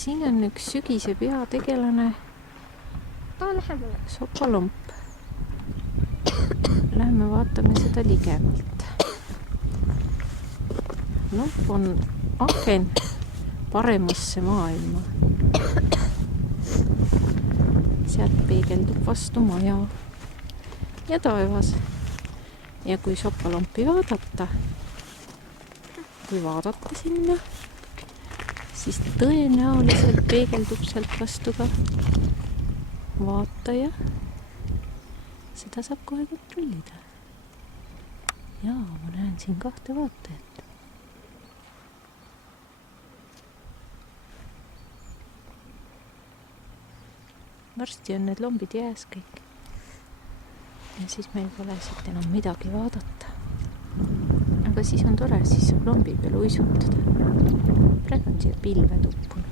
siin on üks sügise peategelane, sopalomp. Lähme vaatame seda ligemalt. Lomp on aken paremasse maailma. Sealt peegeldub vastu maja ja taevas. Ja kui sopalompi vaadata, sinna, siis tõenäoliselt peegeldub sealt vastu ka vaataja. Seda saab kohe kontrollida. Jaa, ma näen siin 2 vaatajat. Varsti on need lombid jääs kõik. Ja siis meil pole siit enam midagi vaadata. Aga siis on tore, siis saab lombi peale uisutada. Praegu on siia pilve tuppunud.